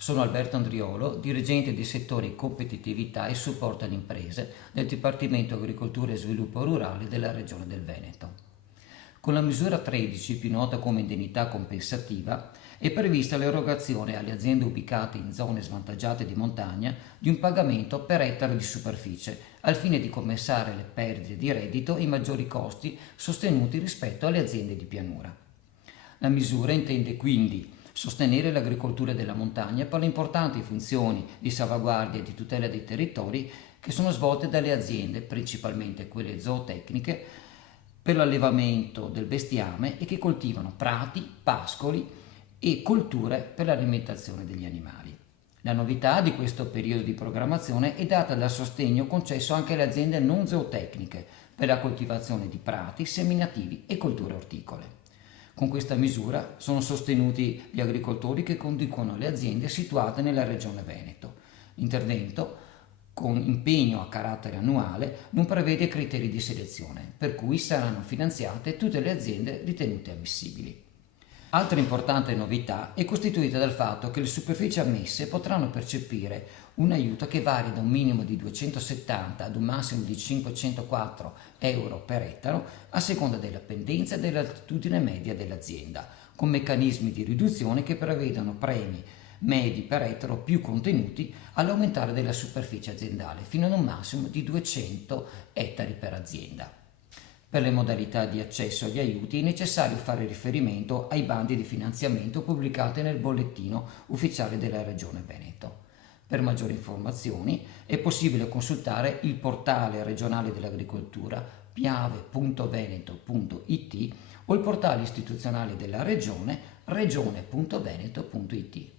Sono Alberto Andriolo, dirigente dei settori competitività e supporto alle imprese del Dipartimento Agricoltura e Sviluppo Rurale della Regione del Veneto. Con la misura 13, più nota come indennità compensativa, è prevista l'erogazione alle aziende ubicate in zone svantaggiate di montagna di un pagamento per ettaro di superficie, al fine di compensare le perdite di reddito e i maggiori costi sostenuti rispetto alle aziende di pianura. La misura intende quindi sostenere l'agricoltura della montagna per le importanti funzioni di salvaguardia e di tutela dei territori che sono svolte dalle aziende, principalmente quelle zootecniche, per l'allevamento del bestiame e che coltivano prati, pascoli e colture per l'alimentazione degli animali. La novità di questo periodo di programmazione è data dal sostegno concesso anche alle aziende non zootecniche per la coltivazione di prati, seminativi e colture orticole. Con questa misura sono sostenuti gli agricoltori che conducono le aziende situate nella regione Veneto. L'intervento, con impegno a carattere annuale, non prevede criteri di selezione, per cui saranno finanziate tutte le aziende ritenute ammissibili. Altra importante novità è costituita dal fatto che le superfici ammesse potranno percepire un aiuto che varia da un minimo di 270 ad un massimo di 504 euro per ettaro a seconda della pendenza e dell'altitudine media dell'azienda, con meccanismi di riduzione che prevedono premi medi per ettaro più contenuti all'aumentare della superficie aziendale fino ad un massimo di 200 ettari per azienda. Per le modalità di accesso agli aiuti è necessario fare riferimento ai bandi di finanziamento pubblicati nel bollettino ufficiale della Regione Veneto. Per maggiori informazioni è possibile consultare il portale regionale dell'agricoltura piave.veneto.it o il portale istituzionale della Regione regione.veneto.it.